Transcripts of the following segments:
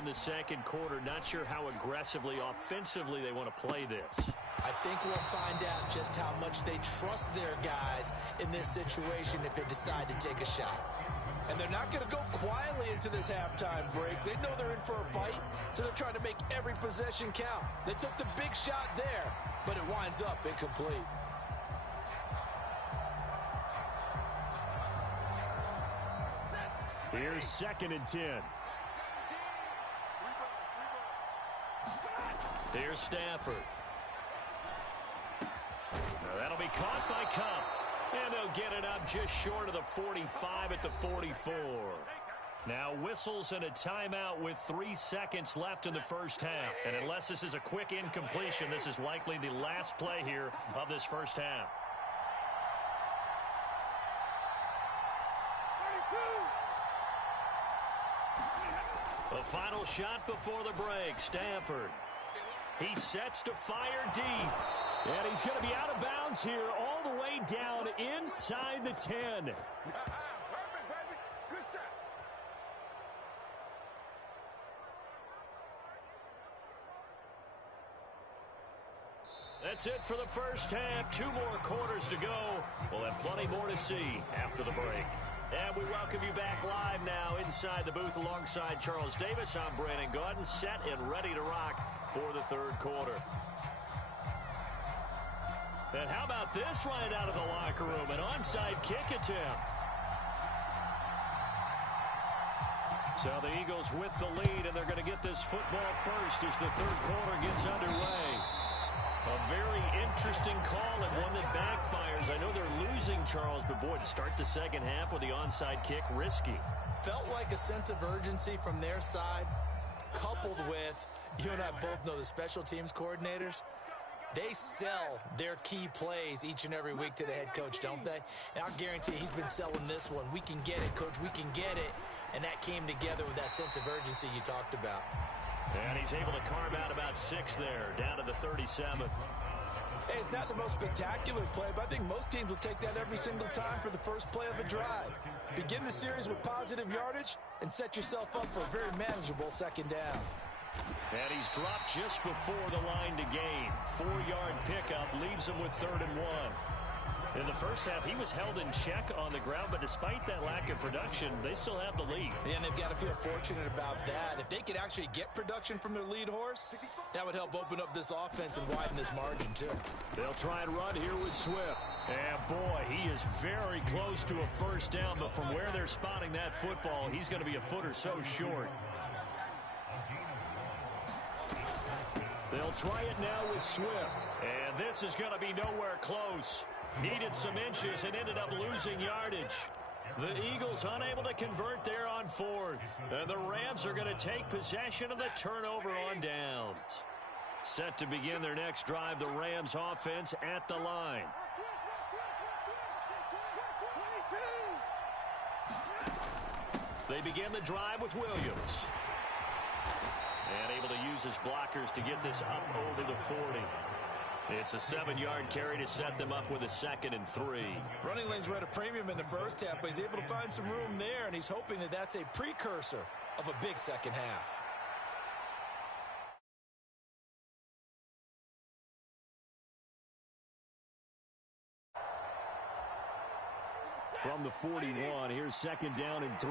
in the second quarter. Not sure how aggressively, offensively they want to play this. I think we'll find out just how much they trust their guys in this situation if they decide to take a shot. And they're not going to go quietly into this halftime break. They know they're in for a fight, so they're trying to make every possession count. They took the big shot there, but it winds up incomplete. Here's 2nd and 10. Here's Stafford. Now that'll be caught by Cup. And they'll get it up just short of the 45 at the 44. Now whistles and a timeout with 3 seconds left in the first half. And unless this is a quick incompletion, this is likely the last play here of this first half. The final shot before the break, Stafford. He sets to fire deep. And he's going to be out of bounds here all the way down inside the 10. That's it for the first half. 2 more quarters to go. We'll have plenty more to see after the break. And we welcome you back live now inside the booth alongside Charles Davis. I'm Brandon Gaudin, set and ready to rock for the third quarter. And how about this right out of the locker room? An onside kick attempt. So the Eagles with the lead, and they're going to get this football first as the third quarter gets underway. A very interesting call and one that backfires. I know they're losing, Charles, but boy, to start the second half with the onside kick, risky. Felt like a sense of urgency from their side, coupled with, you and I both know the special teams coordinators, they sell their key plays each and every week to the head coach, don't they? And I'll guarantee he's been selling this one. We can get it, coach, we can get it. And that came together with that sense of urgency you talked about. And he's able to carve out about 6 there, down to the 37. Hey, it's not the most spectacular play, but I think most teams will take that every single time for the first play of a drive. Begin the series with positive yardage and set yourself up for a very manageable second down. And he's dropped just before the line to gain. 4-yard pickup leaves him with 3rd and 1. In the first half, he was held in check on the ground, but despite that lack of production, they still have the lead. And they've got to feel fortunate about that. If they could actually get production from their lead horse, that would help open up this offense and widen this margin, too. They'll try and run here with Swift. And, boy, he is very close to a first down, but from where they're spotting that football, he's going to be a foot or so short. They'll try it now with Swift. And this is going to be nowhere close. Needed some inches and ended up losing yardage. The Eagles unable to convert there on 4th. And the Rams are going to take possession of the turnover on downs. Set to begin their next drive, the Rams offense at the line. They begin the drive with Williams. And able to use his blockers to get this up over the 40. It's a 7-yard carry to set them up with a 2nd and 3. Running lanes were at a premium in the first half, but he's able to find some room there, and he's hoping that that's a precursor of a big second half. From the 41, here's 2nd down and 3.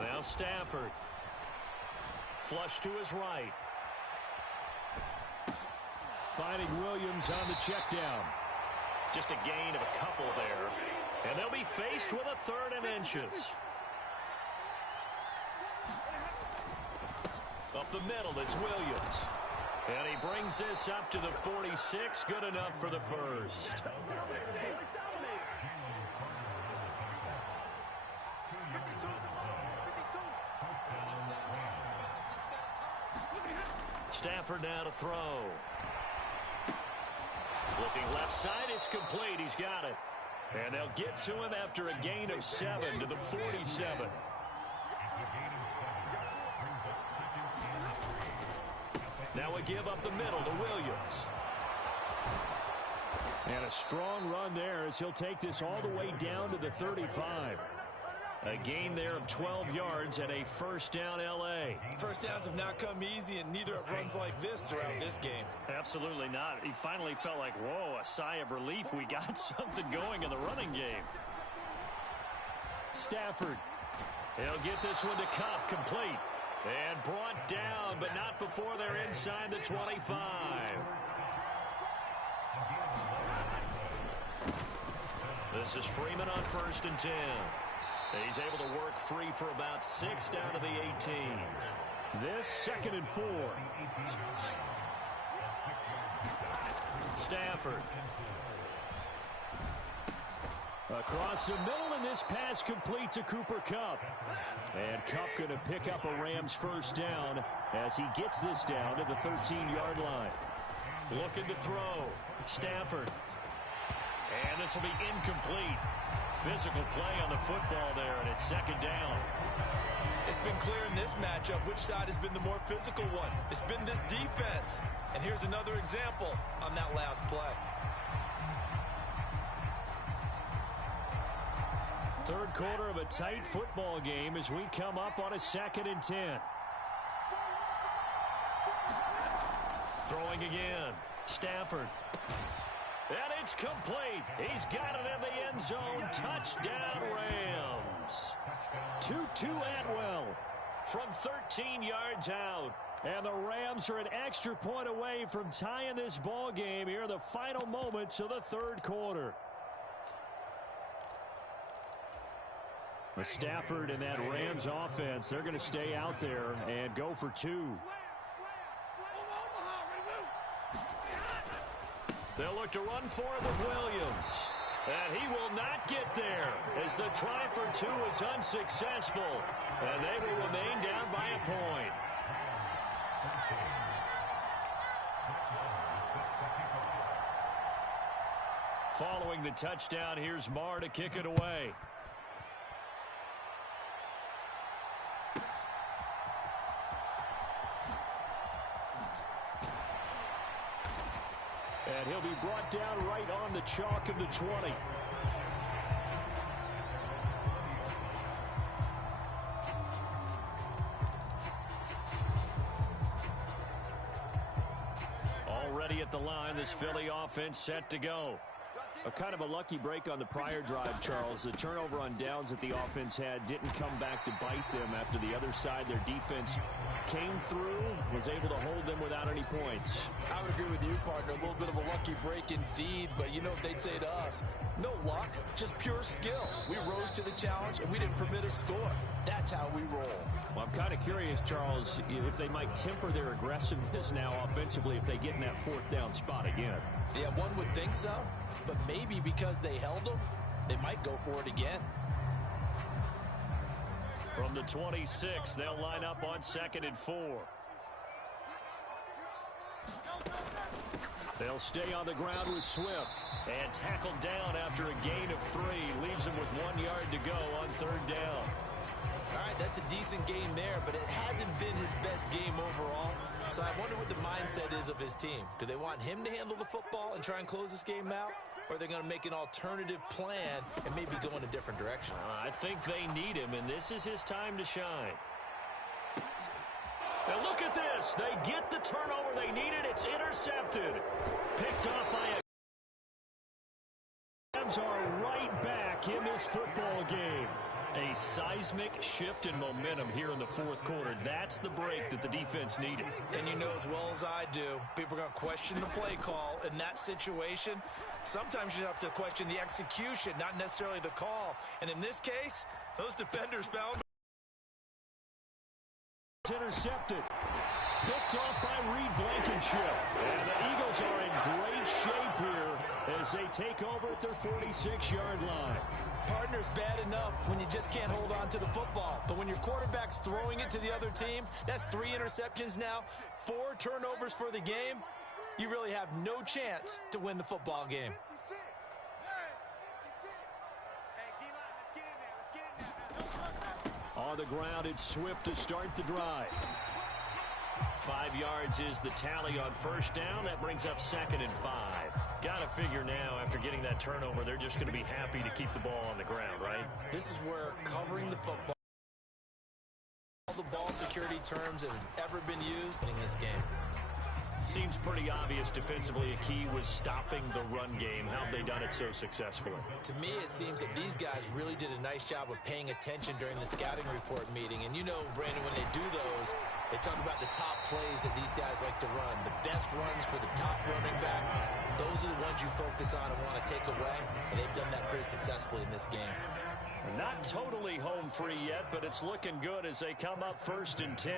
Now Stafford. Flush to his right. Finding Williams on the check down. Just a gain of a couple there. And they'll be faced with a 3rd and inches. Up the middle, it's Williams. And he brings this up to the 46. Good enough for the first. Stafford now to throw. Looking left side, it's complete. He's got it. And they'll get to him after a gain of 7 to the 47. Now a give up the middle to Williams. And a strong run there as he'll take this all the way down to the 35. A gain there of 12 yards and a first down L.A. First downs have not come easy, and neither have runs like this throughout this game. Absolutely not. He finally felt like, whoa, a sigh of relief. We got something going in the running game. Stafford. He'll get this one to Cup, complete. And brought down, but not before they're inside the 25. This is Freeman on 1st and 10. He's able to work free for about 6 down to the 18. This 2nd and 4. Stafford. Across the middle, and this pass complete to Cooper Kupp. And Kupp going to pick up a Rams first down as he gets this down to the 13-yard line. Looking to throw. Stafford. And this will be incomplete. Physical play on the football there, and it's 2nd down. It's been clear in this matchup which side has been the more physical one. It's been this defense. And here's another example on that last play. Third quarter of a tight football game as we come up on a 2nd and 10. Throwing again. Stafford. And it's complete. He's got it in the end zone. Touchdown, Rams. 2-2 Atwell from 13 yards out. And the Rams are an extra point away from tying this ball game here in the final moments of the third quarter. The Stafford and that Rams offense, they're going to stay out there and go for 2. They'll look to run for it with Williams. And he will not get there as the try for 2 is unsuccessful. And they will remain down by a point. Following the touchdown, here's Marr to kick it away. And he'll be brought down right on the chalk of the 20. Already at the line, this Philly offense set to go. A kind of a lucky break on the prior drive, Charles. The turnover on downs that the offense had didn't come back to bite them after the other side. Their defense came through, was able to hold them without any points. I would agree with you, partner. A little bit of a lucky break indeed, but you know what they'd say to us? No luck, just pure skill. We rose to the challenge, and we didn't permit a score. That's how we roll. Well, I'm kind of curious, Charles, if they might temper their aggressiveness now offensively if they get in that 4th down spot again. Yeah, one would think so. But maybe because they held them, they might go for it again. From the 26, they'll line up on 2nd and 4. They'll stay on the ground with Swift. And tackled down after a gain of 3. Leaves them with 1 yard to go on 3rd down. All right, that's a decent game there, but it hasn't been his best game overall. So I wonder what the mindset is of his team. Do they want him to handle the football and try and close this game out? Or are they going to make an alternative plan and maybe go in a different direction? I think they need him, and this is his time to shine. And look at this. They get the turnover they needed. It's intercepted. Picked off by a... Rams are right back in this football game. A seismic shift in momentum here in the 4th quarter. That's the break that the defense needed. And you know as well as I do, people are going to question the play call in that situation. Sometimes you have to question the execution, not necessarily the call. And in this case, those defenders found... Intercepted. Picked off by Reed Blankenship. And the Eagles are in great shape here as they take over at their 46-yard line. Partner's bad enough when you just can't hold on to the football. But when your quarterback's throwing it to the other team, that's 3 interceptions now, 4 turnovers for the game. You really have no chance to win the football game. On the ground, it's Swift to start the drive. 5 yards is the tally on first down. That brings up 2nd and 5. Got to figure now, after getting that turnover, they're just going to be happy to keep the ball on the ground, right? This is where covering the football, all the ball security terms that have ever been used in this game. Seems pretty obvious defensively a key was stopping the run game. How have they done it so successfully? To me, it seems that these guys really did a nice job of paying attention during the scouting report meeting. And you know, Brandon, when they do those, they talk about the top plays that these guys like to run. The best runs for the top running back. Those are the ones you focus on and want to take away. And they've done that pretty successfully in this game. Not totally home free yet, but it's looking good as they come up 1st and 10.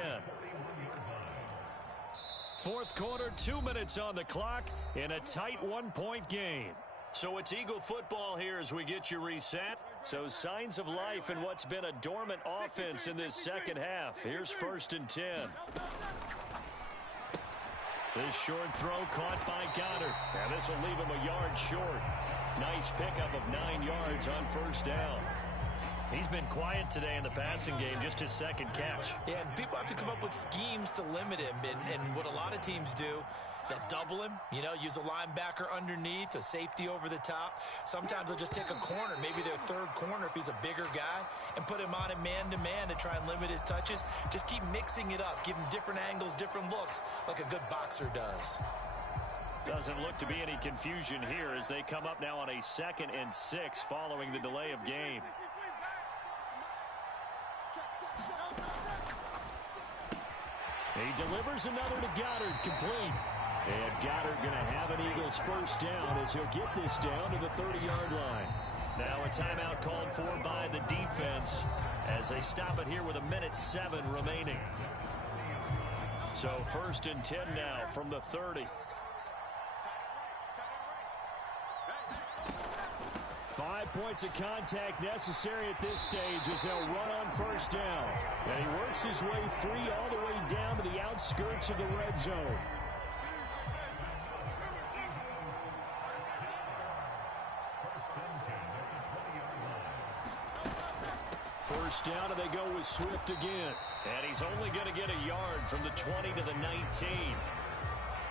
Fourth quarter, 2 minutes on the clock in a tight 1-point game. So it's Eagle football here as we get you reset. So signs of life in what's been a dormant offense in this second half. Here's 1st and 10. This short throw caught by Goddard. Now this will leave him a yard short. Nice pickup of 9 yards on first down. He's been quiet today in the passing game, just his 2nd catch. Yeah, and people have to come up with schemes to limit him. And what a lot of teams do, they'll double him, you know, use a linebacker underneath, a safety over the top. Sometimes they'll just take a corner, maybe their 3rd corner if he's a bigger guy, and put him on him man-to-man to try and limit his touches. Just keep mixing it up, give him different angles, different looks, like a good boxer does. Doesn't look to be any confusion here as they come up now on a 2nd and 6 following the delay of game. He delivers another to Goddard, complete. And Goddard going to have an Eagles first down as he'll get this down to the 30-yard line. Now a timeout called for by the defense as they stop it here with 1:07 remaining. So 1st and 10 now from the 30. 5 points of contact necessary at this stage as they'll run on first down. And he works his way free all the way down to the outskirts of the red zone. First down, and they go with Swift again. And he's only going to get a yard from the 20 to the 19.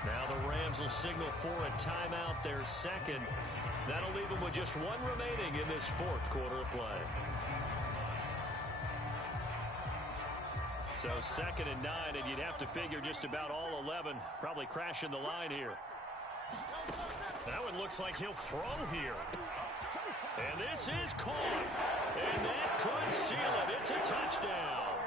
Now the Rams will signal for a timeout, their 2nd. That'll leave them with just 1 remaining in this 4th quarter of play. So 2nd and 9, and you'd have to figure just about all 11 probably crashing the line here. That one looks like he'll throw here. And this is caught. And that could seal it. It's a touchdown.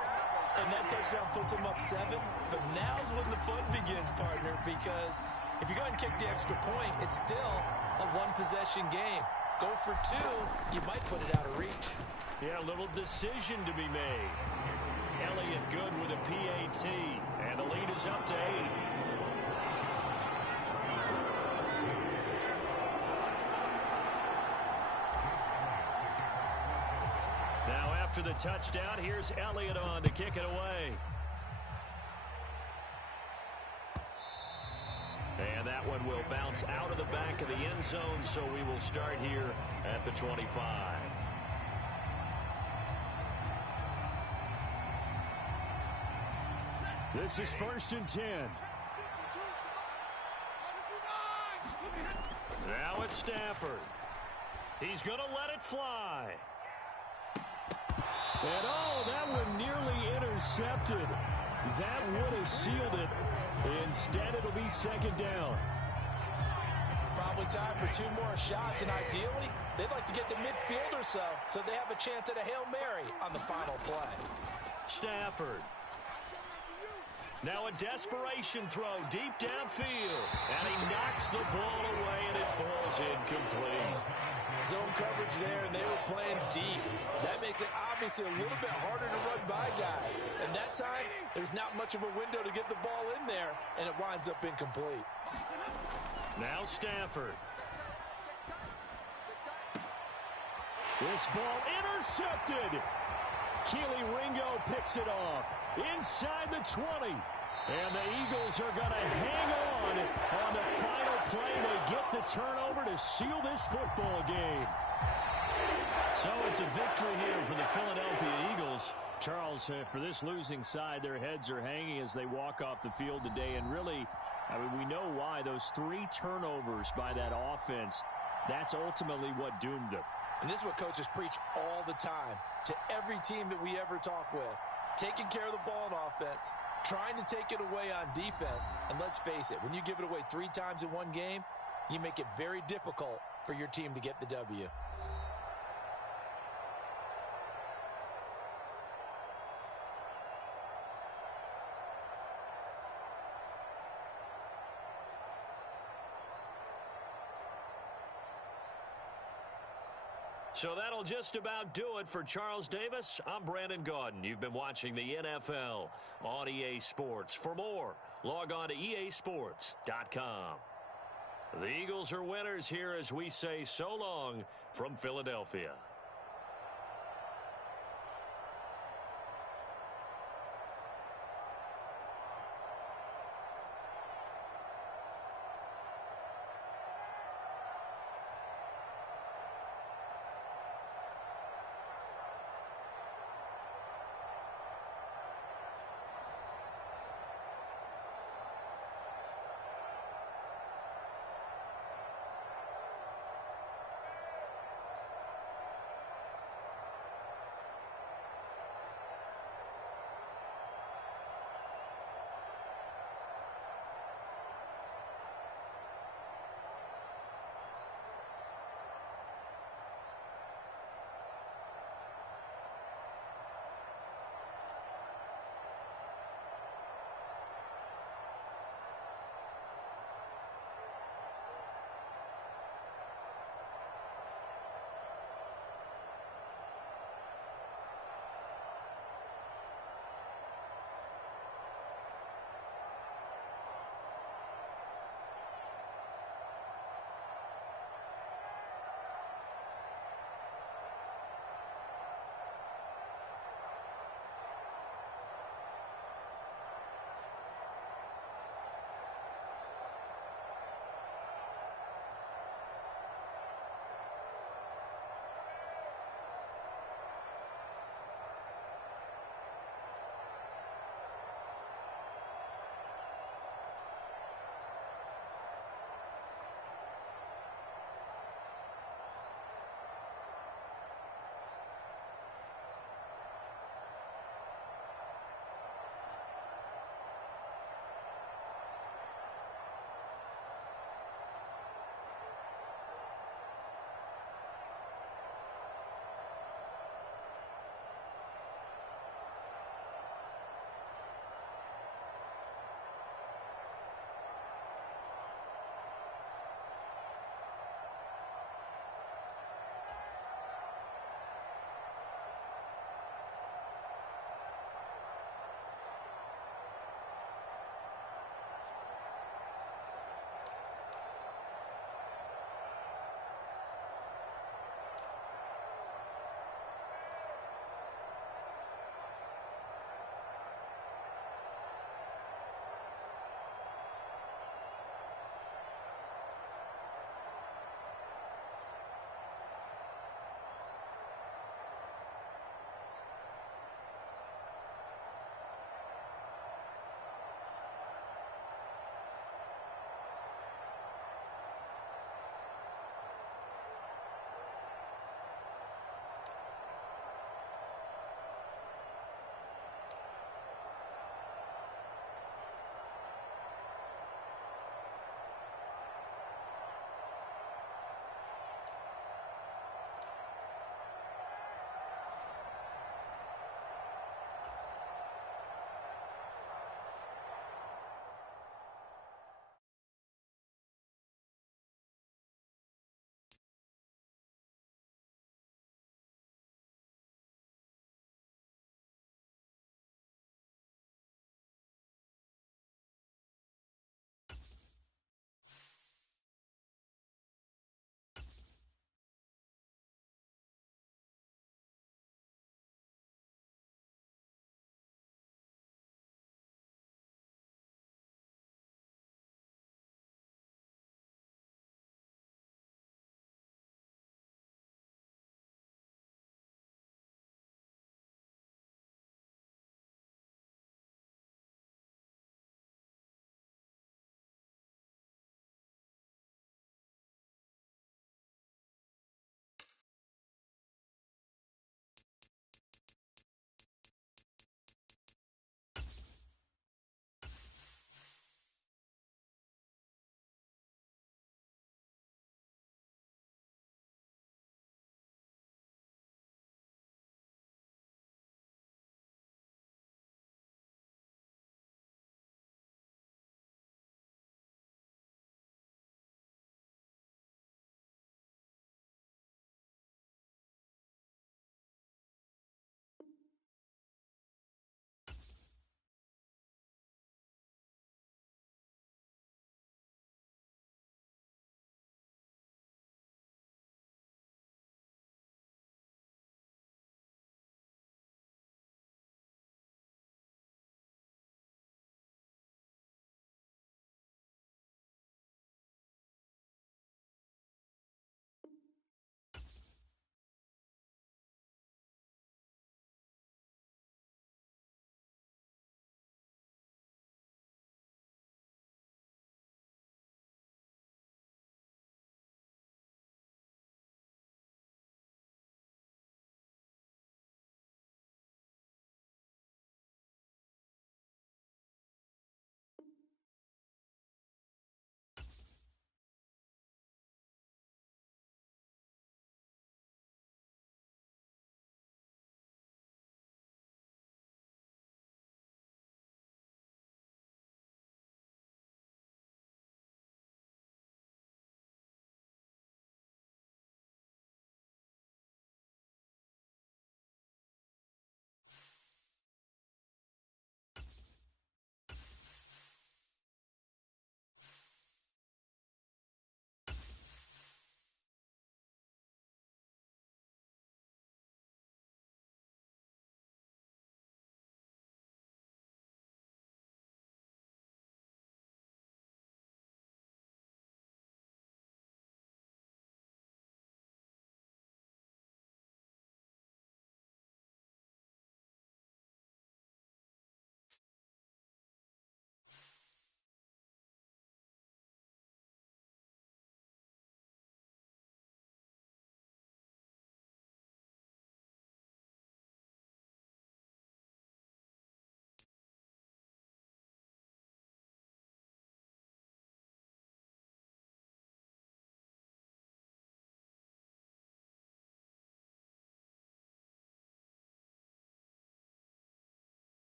And that touchdown puts him up 7. But now's when the fun begins, partner, because if you go and kick the extra point, it's still a 1-possession game. Go for 2, you might put it out of reach. Yeah, a little decision to be made. Elliott good with a PAT, and the lead is up to 8. Now after the touchdown, here's Elliott on to kick it away. And that one will bounce out of the back of the end zone, so we will start here at the 25. This is 1st and 10. Now it's Stafford. He's going to let it fly. And oh, that one nearly intercepted. That would have sealed it. Instead, it'll be 2nd down. Probably time for 2 more shots, and ideally, they'd like to get to midfield or so they have a chance at a Hail Mary on the final play. Stafford. Now a desperation throw deep downfield. And he knocks the ball away, and it falls incomplete. Zone coverage there, and they were playing deep. That makes it obviously a little bit harder to run by guys. And that time, there's not much of a window to get the ball in there, and it winds up incomplete. Now Stafford. This ball intercepted. Keely Ringo picks it off inside the 20. And the Eagles are going to hang on the final play. They get the turnover to seal this football game. So it's a victory here for the Philadelphia Eagles. Charles, for this losing side, their heads are hanging as they walk off the field today. And really, I mean, we know why. Those 3 turnovers by that offense, that's ultimately what doomed them. And this is what coaches preach all the time to every team that we ever talk with. Taking care of the ball on offense, trying to take it away on defense. And let's face it, when you give it away 3 times in one game, you make it very difficult for your team to get the W. So that'll just about do it for Charles Davis. I'm Brandon Gaudin. You've been watching the NFL on EA Sports. For more, log on to easports.com. The Eagles are winners here as we say so long from Philadelphia.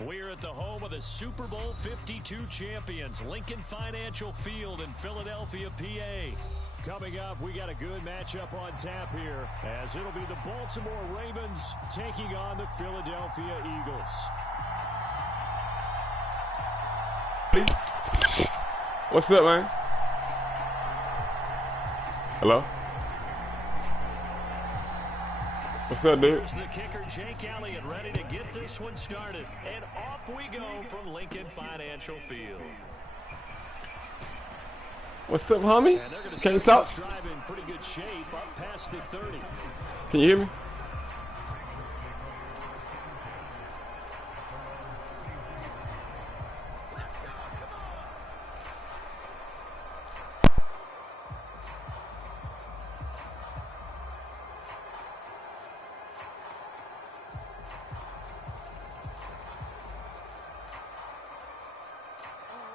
We're at the home of the Super Bowl 52 champions, Lincoln Financial Field in Philadelphia, PA. Coming up, we got a good matchup on tap here, as it'll be the Baltimore Ravens taking on the Philadelphia Eagles. What's up, man? Hello? What's up, dude? Here's the kicker, Jake Elliott, ready to get this one started. And off we go from Lincoln Financial Field. What's up, homie? Can you talk? Drive in pretty good shape up past the 30. Can you hear me?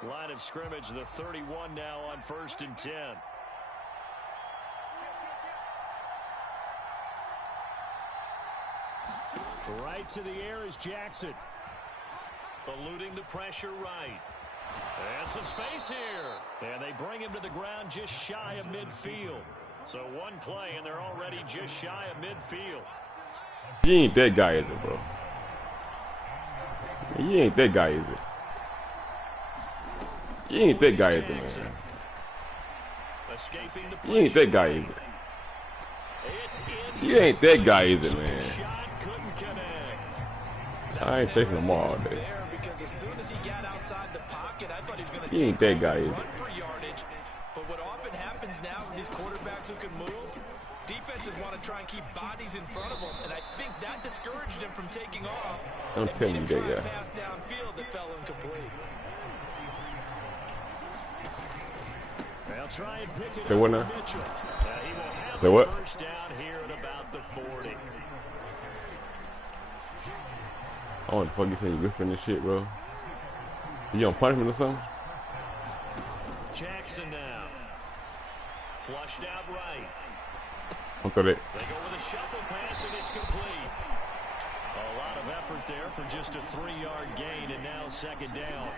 Line of scrimmage, the 31 now on 1st and 10. Right to the air is Jackson. Eluding the pressure right. And some space here. And they bring him to the ground just shy of midfield. So one play and they're already just shy of midfield. You ain't that guy, is it, bro? You ain't that guy, is it? You ain't that guy, is it, man? You ain't that guy, is it? You ain't that guy, is it, man? I ain't taking him all day. You ain't that guy, is it? But what often happens now with these quarterbacks who can move, defenses want to try and keep bodies in front of them, and I think that discouraged him from taking off. I'm telling you that guy. Pass downfield that fell incomplete. They'll try and pick it Say what now? He will have Say what? First down here at about the 40. I want to fuck you saying you whispering this shit, bro. You on punishment or something? Jackson now. Flushed out right. Don't throw that. They go with a shuffle pass and it's complete. A lot of effort there for just a 3-yard gain, and now 2nd down.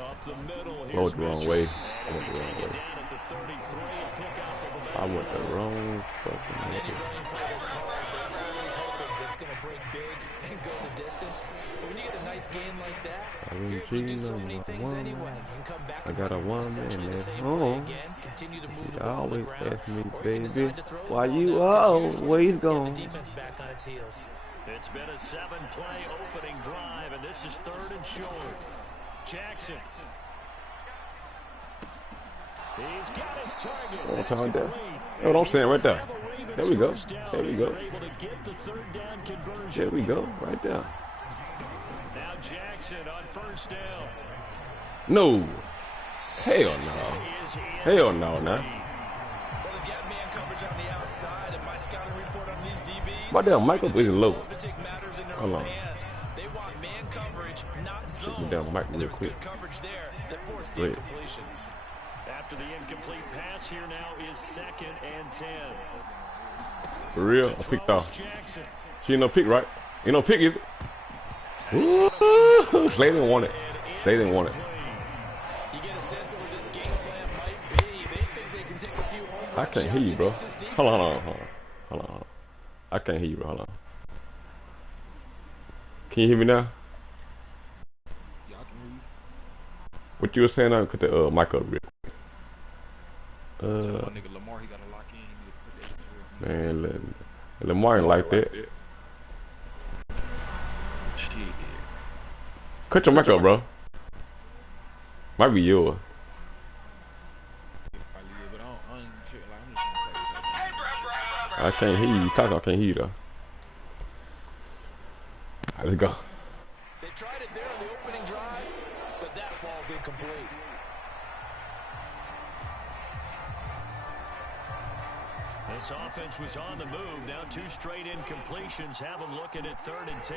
Up the middle. I went the wrong way. I went the wrong way. At the 33, a pickup of about I went the wrong fucking Any way. running play that's called, they're always hoping that it's going to break big and go the distance. But when you get a nice gain like that, you're able to do so many things anyway. You can come back I and got a run one essentially man the at same home. play again, continue to move the You ball on the always ground, ask me, or you can baby, decide to throw the why ball you now, 'cause out? usually Where you get going? the defense back on its heels. It's been a 7-play opening drive, and this is 3rd and short. Jackson. He's got his target. One That's time there. complete. That's what I'm saying right there. There we go. First down. There we He's go. able to get the 3rd down conversion. There we go. Right there. Now Jackson on 1st down. No. Hell no. Hell no, nah. Well, they've got man coverage on the outside, and my scouting report on these DBs. My damn Michael is low. Hold on. They want man coverage, not zone. Take me down the mic real There was quick. good coverage there that forced the Wait. incompletion. After the incomplete pass, here now is 2nd and 10. For real, I picked off. She ain't no pick, right? Ain't no pick, is it? Ooh, Slay didn't want it. Slay didn't want it. You get a sense of what this game plan might be. They think they can take a few home I run can't hear you, shots bro. against this defense. Hold on. I can't hear you, bro. Hold on. Can you hear me now? Yeah, I can hear you. What you were saying? I cut the mic up real. My nigga Lamar, he got to lock in. He need to put that shit through. Man, Lamar ain't like that. Shit. Cut your mic up, bro. Might be yours. Probably is, but I ain't sure. Like, I'm just trying to play this. I can't hear you. You talking? I can't hear you though. All right, let's go. They tried it there on the opening drive, but that ball's incomplete. This offense was on the move. Now 2 straight incompletions have them looking at 3rd and 10.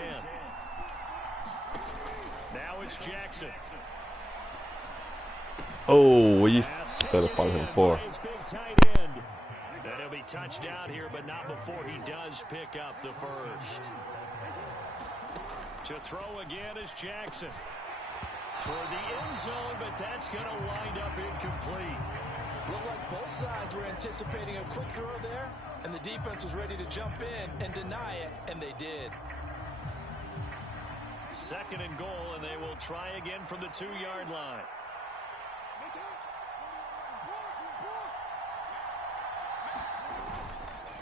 Now it's Jackson. Oh, you better follow him for. His big tight end. And he'll be Early touchdown here, but not before he does pick up the first. To throw again is Jackson. Toward the end zone, but that's going to wind up incomplete. Looked like both sides were anticipating a quick throw there, and the defense was ready to jump in and deny it, and they did. 2nd and goal, and they will try again from the 2-yard line.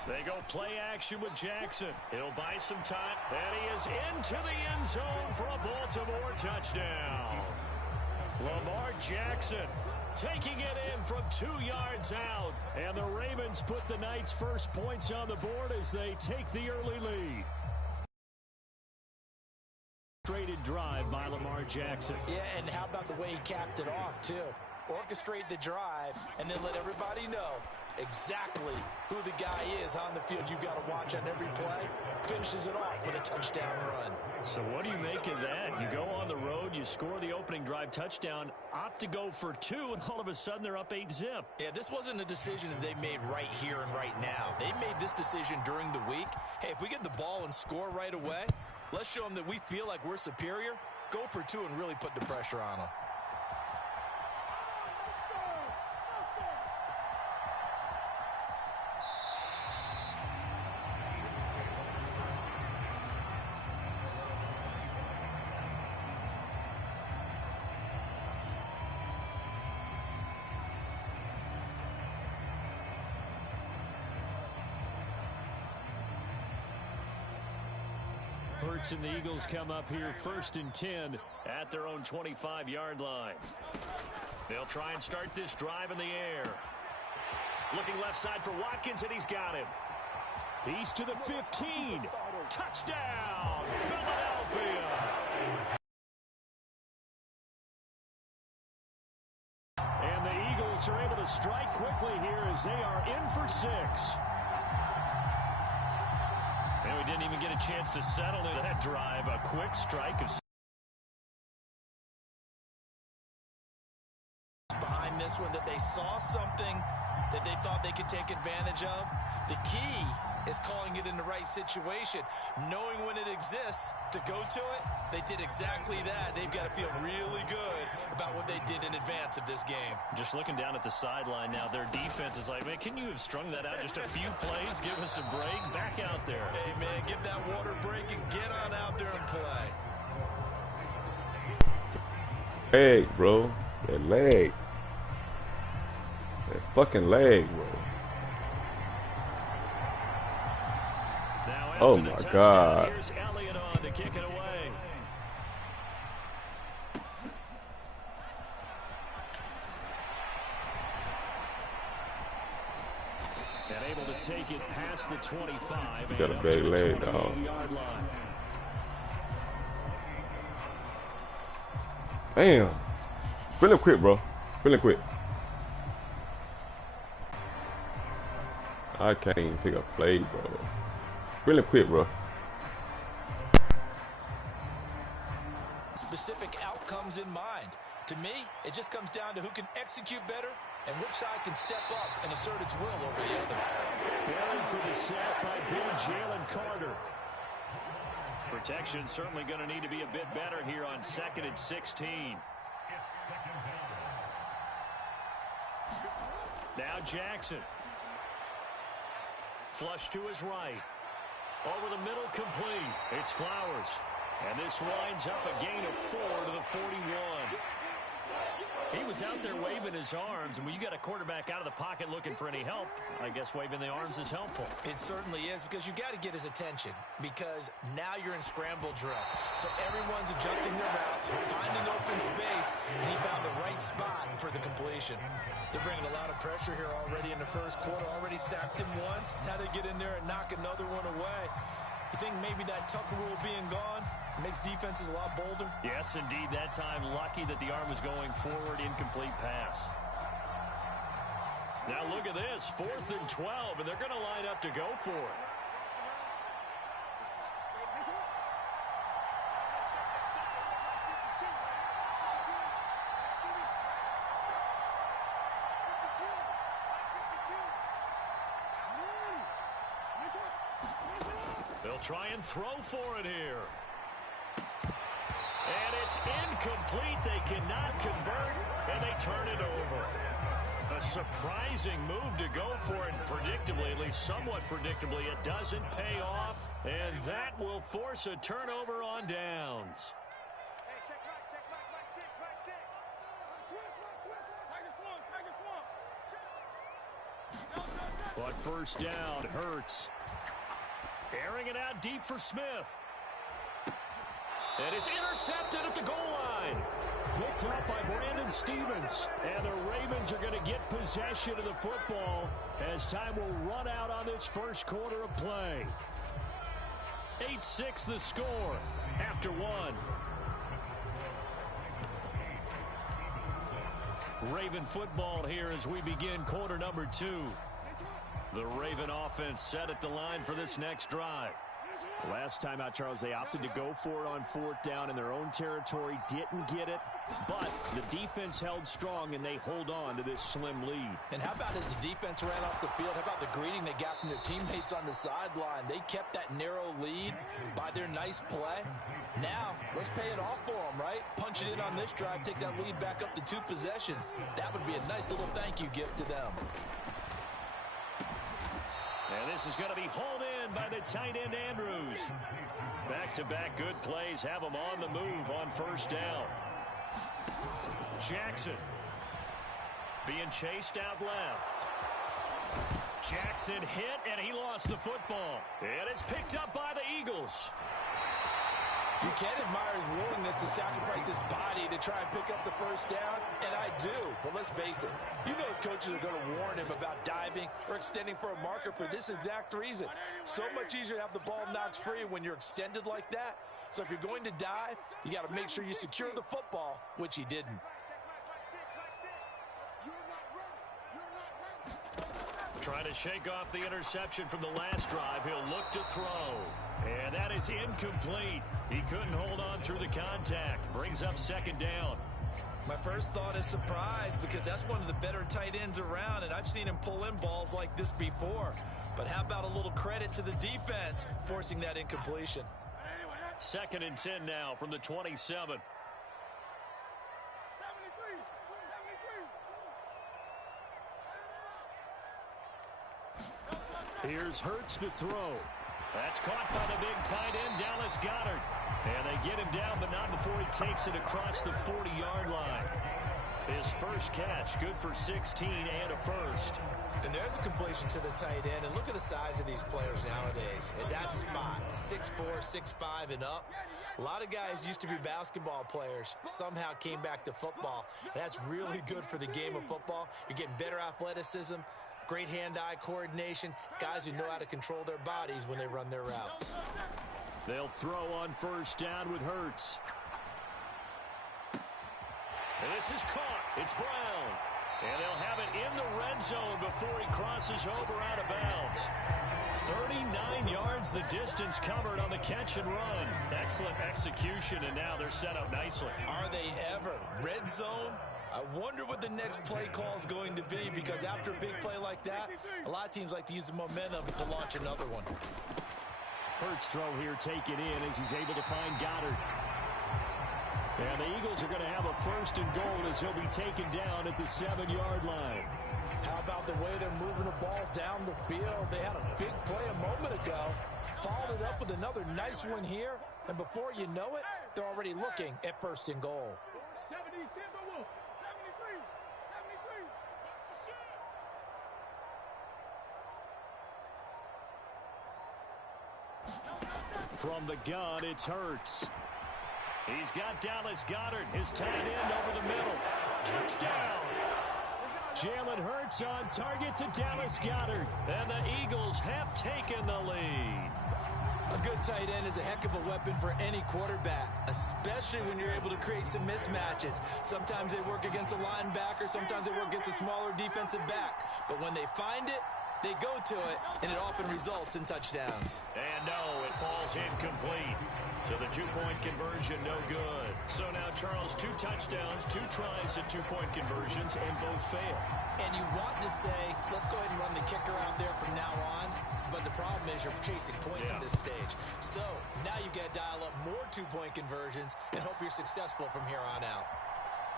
They go play action with Jackson. He'll buy some time, and he is into the end zone for a Baltimore touchdown. Lamar Jackson taking it in from 2 yards out, and the Ravens put the Knights' first points on the board as they take the early lead. Orchestrated drive by Lamar Jackson. Yeah, and how about the way he capped it off, too? Orchestrate the drive and then let everybody know exactly who the guy is on the field. You've got to watch on every play. Finishes it off with a touchdown run. So what do you make of that? You go on the road, you score the opening drive touchdown, opt to go for 2, and all of a sudden they're up 8-zip. Yeah, this wasn't a decision that they made right here and right now. They made this decision during the week. Hey, if we get the ball and score right away, let's show them that we feel like we're superior. Go for 2 and really put the pressure on them. Hurts and the Eagles come up here 1st and 10 at their own 25-yard line. They'll try and start this drive in the air. Looking left side for Watkins, and he's got him. He's to the 15. Touchdown, Philadelphia. And the Eagles are able to strike quickly here as they are in for 6. And we didn't even get a chance to settle into that drive. A quick strike of behind this one, that they saw something that they thought they could take advantage of. The key is calling it in the right situation, knowing when it exists to go to it. They did exactly that. They've got to feel really good about what they did in advance of this game. Just looking down at the sideline now, their defense is like, man, can you have strung that out just a few plays? Give us a break. Back out there. Hey, man, give that water break and get on out there and play. Leg, bro. That leg. That fucking leg, bro. Oh my God. Here's Elliott on to kick it away. And able to take it past the 25. Got a big leg, dog. Damn. Really quick, bro. Really quick. I can't even pick up play, bro. Really quick, bro. Specific outcomes in mind. To me, it just comes down to who can execute better and which side can step up and assert its will over the other. Bailing for the sack by big Jalen Carter. Protection certainly going to need to be a bit better here on 2nd and 16. Now Jackson. Flush to his right. Over the middle, complete. It's Flowers. And this winds up a gain of 4 to the 41. He was out there waving his arms, and when you got a quarterback out of the pocket looking for any help, I guess waving the arms is helpful. It certainly is, because you got to get his attention, because now you're in scramble drill. So everyone's adjusting their routes, finding open space, and he found the right spot for the completion. They're bringing a lot of pressure here already in the first quarter. Already sacked him once. Now they get in there and knock another one away. You think maybe that Tucker rule being gone makes defenses a lot bolder? Yes, indeed. That time, lucky that the arm was going forward. Incomplete pass. Now look at this. 4th and 12, and they're going to line up to go for it. They'll try and throw for it here. And it's incomplete. They cannot convert, and they turn it over. A surprising move to go for it, and predictably, at least somewhat predictably, it doesn't pay off, and that will force a turnover on downs. But first down, Hurts. Airing it out deep for Smith. And it's intercepted at the goal line. Picked up by Brandon Stevens. And the Ravens are going to get possession of the football as time will run out on this first quarter of play. 8-6 the score after one. Raven football here as we begin quarter number 2. The Raven offense set at the line for this next drive. Last time out, Charles, they opted to go for it on fourth down in their own territory. Didn't get it, but the defense held strong, and they hold on to this slim lead. And how about as the defense ran off the field, how about the greeting they got from their teammates on the sideline? They kept that narrow lead by their nice play. Now, let's pay it off for them, right? Punch it in on this drive, take that lead back up to 2 possessions. That would be a nice little thank you gift to them. And this is going to be hauled in by the tight end, Andrews. Back-to-back good plays have him on the move on first down. Jackson being chased out left. Jackson hit, and he lost the football. And it's picked up by the Eagles. You can't admire his willingness to sacrifice his body to try and pick up the first down, and I do. But let's face it, you know his coaches are going to warn him about diving or extending for a marker for this exact reason. So much easier to have the ball knocked free when you're extended like that. So if you're going to dive, you got to make sure you secure the football, which he didn't. Trying to shake off the interception from the last drive. He'll look to throw. And that is incomplete. He couldn't hold on through the contact. Brings up second down. My first thought is surprise because that's one of the better tight ends around, and I've seen him pull in balls like this before. But how about a little credit to the defense forcing that incompletion? 2nd and 10 now from the 27. Here's Hurts to throw. That's caught by the big tight end, Dallas Goedert. And they get him down, but not before he takes it across the 40-yard line. His first catch, good for 16 and a first. And there's a completion to the tight end. And look at the size of these players nowadays. At that spot, 6'4", 6'5", and up. A lot of guys used to be basketball players, somehow came back to football. And that's really good for the game of football. You're getting better athleticism, great hand-eye coordination, guys who know how to control their bodies when they run their routes. They'll throw on first down with Hurts. And this is caught. It's Brown. And they'll have it in the red zone before he crosses over out of bounds. 39 yards the distance covered on the catch and run. Excellent execution, and now they're set up nicely. Are they ever? Red zone? I wonder what the next play call is going to be, because after a big play like that, a lot of teams like to use the momentum to launch another one. Hurts throw here taken in as he's able to find Goedert. And the Eagles are going to have a 1st and goal as he'll be taken down at the 7-yard line. How about the way they're moving the ball down the field? They had a big play a moment ago, followed it up with another nice one here, and before you know it, they're already looking at 1st and goal. From the gun, it's Hurts. He's got Dallas Goedert, his tight end over the middle. Touchdown! Jalen Hurts on target to Dallas Goedert. And the Eagles have taken the lead. A good tight end is a heck of a weapon for any quarterback, especially when you're able to create some mismatches. Sometimes they work against a linebacker, sometimes they work against a smaller defensive back. But when they find it, they go to it, and it often results in touchdowns. And no, it falls incomplete. So the 2-point conversion, no good. So now, Charles, 2 touchdowns, 2 tries at 2-point conversions, and both fail. And you want to say, let's go ahead and run the kicker out there from now on. But the problem is you're chasing points at this stage. So now you got to dial up more two-point conversions and hope you're successful from here on out.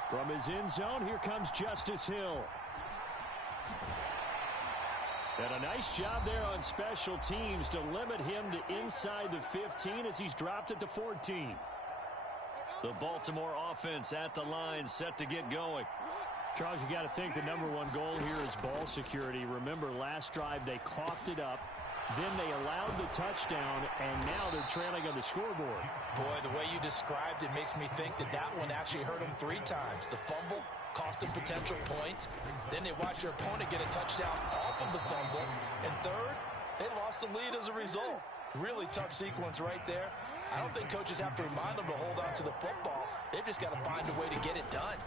From his end zone, here comes Justice Hill. And a nice job there on special teams to limit him to inside the 15 as he's dropped at the 14. The Baltimore offense at the line, set to get going. Charles, you got to think the number one goal here is ball security. Remember, last drive they coughed it up. Then they allowed the touchdown, and now they're trailing on the scoreboard. Boy, the way you described it makes me think that that one actually hurt them 3 times. The fumble cost them potential points. Then they watched their opponent get a touchdown off of the fumble. And third, they lost the lead as a result. Really tough sequence right there. I don't think coaches have to remind them to hold on to the football. They've just got to find a way to get it done.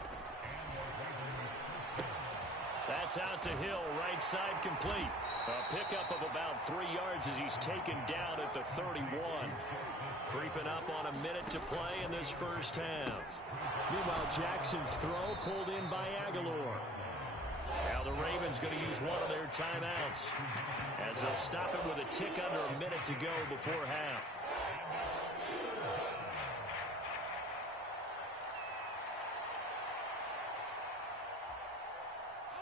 That's out to Hill, right side complete. A pickup of about 3 yards as he's taken down at the 31. Creeping up on a minute to play in this first half. Meanwhile, Jackson's throw pulled in by Aguilar. Now the Ravens going to use one of their timeouts as they'll stop it with a tick under a minute to go before half.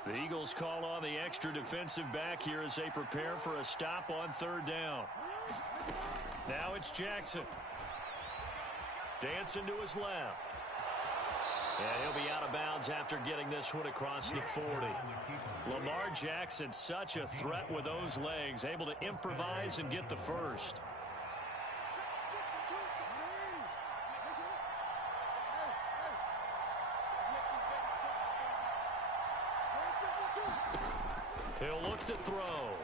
The Eagles call on the extra defensive back here as they prepare for a stop on 3rd down. Now it's Jackson. Dancing to his left. And he'll be out of bounds after getting this one across the 40. Lamar Jackson, such a threat with those legs, able to improvise and get the first. He'll look to throw.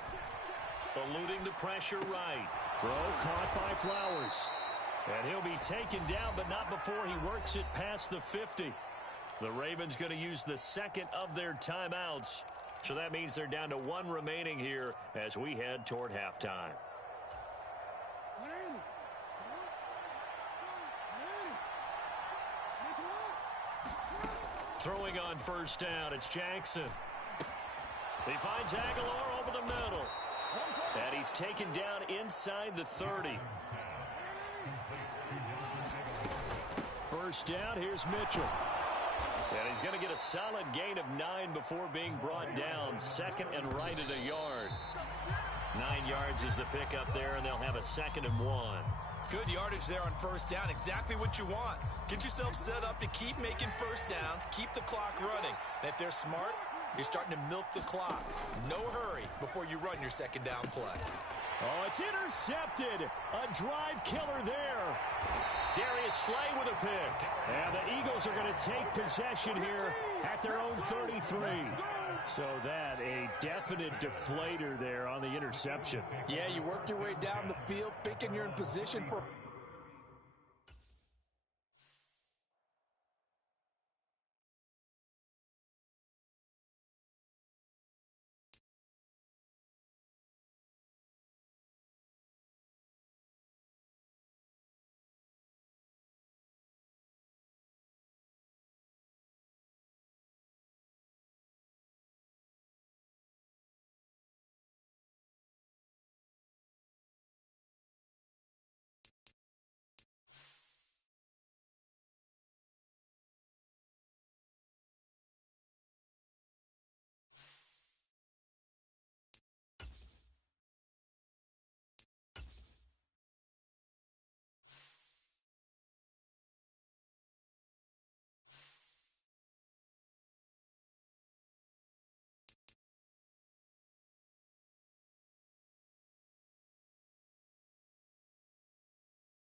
Eluding the pressure right. Throw caught by Flowers. And he'll be taken down, but not before he works it past the 50. The Ravens going to use the second of their timeouts. So that means they're down to 1 remaining here as we head toward halftime. Throwing on 1st down, it's Jackson. He finds Aguilar over the middle. And he's taken down inside the 30. 1st down, here's Mitchell. And he's going to get a solid gain of 9 before being brought down. 2nd and right at a yard. 9 yards is the pickup there, and they'll have a 2nd and 1. Good yardage there on 1st down. Exactly what you want. Get yourself set up to keep making 1st downs, keep the clock running. And if they're smart, you're starting to milk the clock. No hurry before you run your 2nd down play. Oh, it's intercepted. A drive killer there. Darius Slay with a pick. And the Eagles are going to take possession here at their own 33. So that a definite deflator there on the interception. Yeah, you work your way down the field, thinking you're in position for